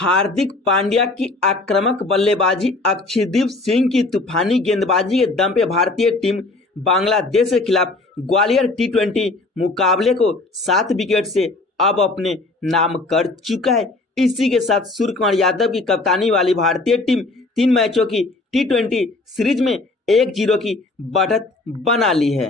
हार्दिक पांड्या की आक्रामक बल्लेबाजी, अक्षयदीप सिंह की तूफानी गेंदबाजी के दम पे भारतीय टीम बांग्लादेश के खिलाफ ग्वालियर टी20 मुकाबले को 7 विकेट से अब अपने नाम कर चुका है। इसी के साथ सूर्य कुमार यादव की कप्तानी वाली भारतीय टीम 3 मैचों की टी20 सीरीज में 1-0 की बढ़त बना ली है।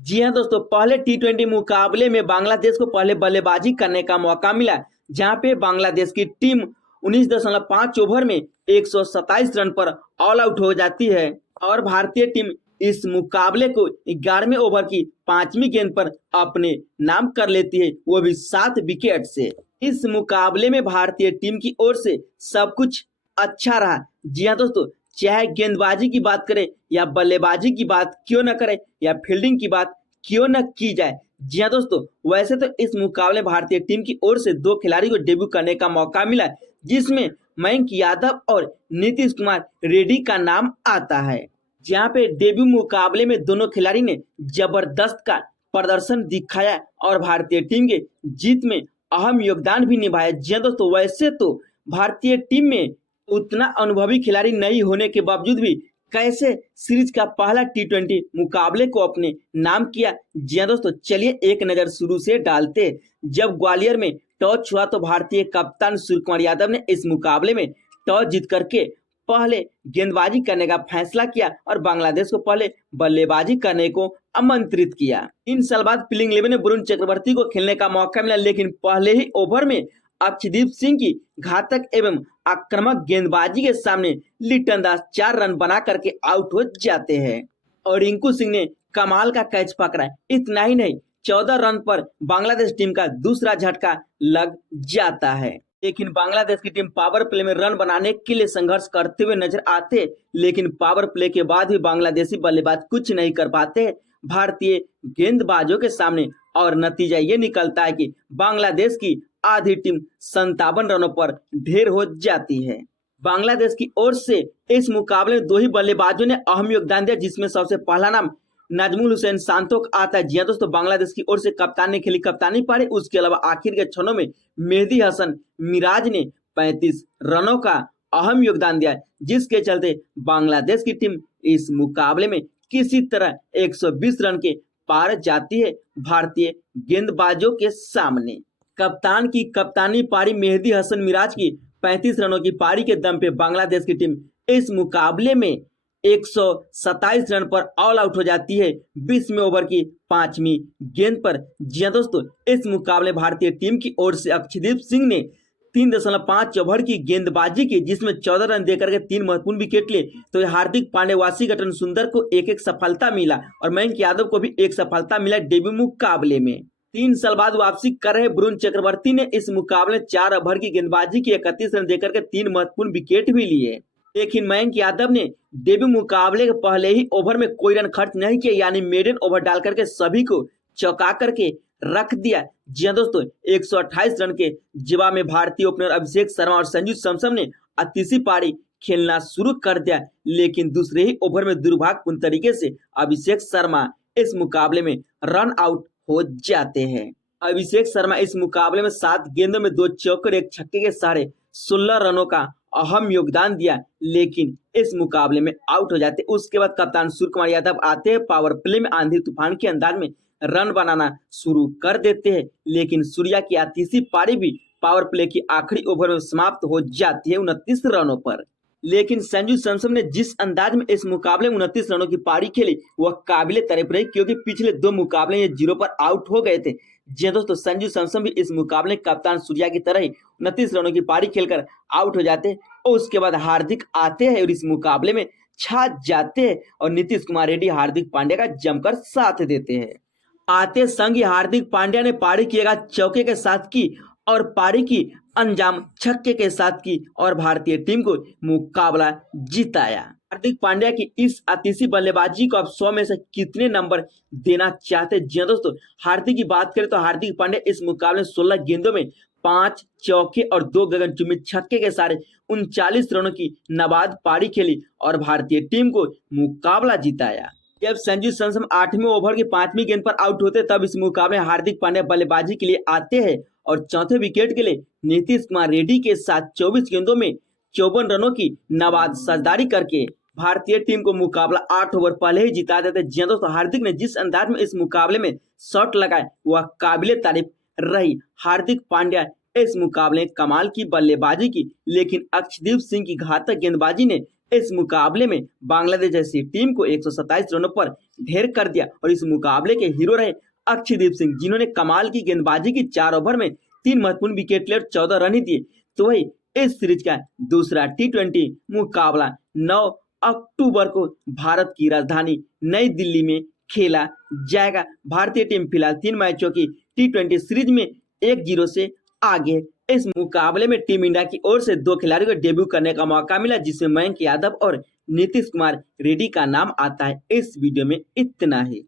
जी हां दोस्तों, पहले टी20 मुकाबले में बांग्लादेश को पहले बल्लेबाजी करने का मौका मिला, जहां पे बांग्लादेश की टीम 19.5 ओवर में 127 रन पर ऑल आउट हो जाती है और भारतीय टीम इस मुकाबले को 11वें ओवर की 5वीं गेंद पर अपने नाम कर लेती है, वो भी 7 विकेट से। इस मुकाबले में भारतीय टीम की ओर से सब कुछ अच्छा रहा। जी हाँ दोस्तों, चाहे गेंदबाजी की बात करें या बल्लेबाजी की बात क्यों न करें या फील्डिंग की बात क्यों न की जाए। जी हाँ दोस्तों, वैसे तो इस मुकाबले भारतीय टीम की ओर से 2 खिलाड़ी को डेब्यू करने का मौका मिला, जिसमें मयंक यादव और नीतीश कुमार रेड्डी का नाम आता है। जहां पे डेब्यू मुकाबले में दोनों खिलाड़ी ने जबरदस्त का प्रदर्शन दिखाया और भारतीय टीम के जीत में अहम योगदान भी निभाया। जी हाँ दोस्तों, वैसे तो भारतीय टीम में उतना अनुभवी खिलाड़ी नहीं होने के बावजूद भी कैसे सीरीज का पहला टी20 मुकाबले को अपने नाम किया। जी हाँ दोस्तों, चलिए एक नजर शुरू से डालते। जब ग्वालियर में टॉस हुआ तो भारतीय कप्तान सूर्य कुमार यादव ने इस मुकाबले में टॉस जीत करके पहले गेंदबाजी करने का फैसला किया और बांग्लादेश को पहले बल्लेबाजी करने को आमंत्रित किया। 3 साल बाद प्लेइंग 11 में वरुण चक्रवर्ती को खेलने का मौका मिला, लेकिन पहले ही ओवर में अक्षयदीप सिंह की घातक एवं आक्रामक गेंदबाजी के सामने लिटन दास 4 रन बना करके आउट हो जाते हैं और रिंकू सिंह ने कमाल का कैच पकड़ा। इतना ही नहीं, 14 रन पर बांग्लादेश टीम का दूसरा झटका लग जाता है, लेकिन बांग्लादेश की टीम पावर प्ले में रन बनाने के लिए संघर्ष करते हुए नजर आते, लेकिन पावर प्ले के बाद भी बांग्लादेशी बल्लेबाज कुछ नहीं कर पाते भारतीय गेंदबाजों के सामने और नतीजा ये निकलता है कि बांग्लादेश की आधी टीम 57 रनों पर ढेर हो जाती है। बांग्लादेश की ओर से इस मुकाबले में 2 ही बल्लेबाजों ने अहम योगदान दिया, जिसमें सबसे पहला नाम नजमुल हुसैन शांतो का आता है। जी हाँ दोस्तों, बांग्लादेश की ओर से कप्तान ने खेली कप्तानी पारी। उसके अलावा आखिर के क्षणों में मेहदी हसन मिराज ने 35 रनों का अहम योगदान दिया, जिसके चलते बांग्लादेश की टीम इस मुकाबले में किसी तरह 120 रन के पार जाती है भारतीय गेंदबाजों के सामने। कप्तान की कप्तानी पारी मेहदी हसन मिराज की 35 रनों की पारी के दम पे बांग्लादेश की टीम इस मुकाबले में 127 रन पर ऑल आउट हो जाती है 20वें ओवर की 5वीं गेंद पर। जी हाँ दोस्तों, इस मुकाबले भारतीय टीम की ओर से अक्षयदीप सिंह ने 3.5 ओवर की गेंदबाजी की, जिसमें 14 रन देकर के 3 महत्वपूर्ण विकेट लिए। तो हार्दिक पांड्या, वाशिंगटन सुंदर को एक सफलता मिला और मयंक यादव को भी एक सफलता मिला डेब्यू मुकाबले में। 3 साल बाद वापसी कर रहे वरुण चक्रवर्ती ने इस मुकाबले 4 ओवर की गेंदबाजी की 31 रन देकर के 3 महत्वपूर्ण विकेट भी लिए, लेकिन मयंक यादव ने डेब्यू मुकाबले के पहले ही ओवर में कोई रन खर्च नहीं किया, यानी मेडन ओवर डाल करके सभी को चौंका करके रख दिया। जी हाँ दोस्तों, 128 रन के जवाब में भारतीय ओपनर अभिषेक शर्मा और संजू सैमसन ने अतीसी पारी खेलना शुरू कर दिया, लेकिन दूसरे ही ओवर में दुर्भाग्यपूर्ण तरीके से अभिषेक शर्मा इस मुकाबले में रन आउट हो जाते हैं। अभिषेक शर्मा इस मुकाबले में 7 गेंदों में 2 चौके और 1 छक्के के सहारे 16 रनों का अहम योगदान दिया, लेकिन इस मुकाबले में आउट हो जाते। उसके बाद कप्तान सूर्य कुमार यादव आते हैं, पावर प्ले में आंधी तूफान के अंदाज में रन बनाना शुरू कर देते हैं, लेकिन सूर्या की आतीसी पारी भी पावर प्ले की आखिरी ओवर में समाप्त हो जाती है 29 रनों पर। लेकिन संजू सैमसन ने जिस अंदाज में इस मुकाबले में 29 रनों की पारी खेली वह काबिले तारीफ रही, क्योंकि पिछले 2 मुकाबले ये 0 पर आउट हो गए थे। जी दोस्तों, संजू सैमसन भी इस मुकाबले कप्तान सूर्या की तरह ही 29 रनों की पारी खेलकर आउट हो जाते हैं और उसके बाद हार्दिक आते हैं और इस मुकाबले में छा जाते हैं और नीतीश कुमार रेड्डी हार्दिक पांड्या का जमकर साथ देते हैं। आते संग ही हार्दिक पांड्या ने पारी किएगा चौके के साथ की और पारी की अंजाम छक्के के साथ की और भारतीय टीम को मुकाबला जिताया। हार्दिक पांड्या की इस अतीसी बल्लेबाजी को आप 100 में से कितने नंबर देना चाहते? जी दोस्तों, हार्दिक की बात करें तो हार्दिक पांड्या इस मुकाबले 16 गेंदों में 5 चौके और 2 गगनचुंबी छक्के के सारे 39 रनों की नाबाद पारी खेली और भारतीय टीम को मुकाबला जिताया। जब संजू सैमसन 8वें ओवर की 5वीं गेंद पर आउट होते तब इस मुकाबले हार्दिक पांड्या बल्लेबाजी के लिए आते हैं और चौथे विकेट के लिए नीतीश कुमार रेड्डी के साथ 24 गेंदों में 54 रनों की नवाबसाजदारी करके भारतीय टीम को मुकाबला 8 ओवर पहले ही जिता देते। जी हाँ दोस्तों, हार्दिक ने जिस अंदाज में इस मुकाबले में शॉट लगाए वह काबिले तारीफ रही। हार्दिक पांड्या इस मुकाबले में कमाल की बल्लेबाजी की, लेकिन अक्षदीप सिंह की घातक गेंदबाजी ने इस मुकाबले में बांग्लादेश जैसी टीम को 127 रनों पर ढेर कर दिया। और इस मुकाबले के हीरो रहे अक्षदीप सिंह, जिन्होंने कमाल की गेंदबाजी की। 4 ओवर में 3 महत्वपूर्ण विकेट ले 14 रन ही दिए। तो वही इस सीरीज का दूसरा T20 मुकाबला 9 अक्टूबर को भारत की राजधानी नई दिल्ली में खेला जाएगा। भारतीय टीम फिलहाल 3 मैचों की T20 सीरीज में 1-0 से आगे। इस मुकाबले में टीम इंडिया की ओर से 2 खिलाड़ियों को डेब्यू करने का मौका मिला, जिसमें मयंक यादव और नीतीश कुमार रेड्डी का नाम आता है। इस वीडियो में इतना ही।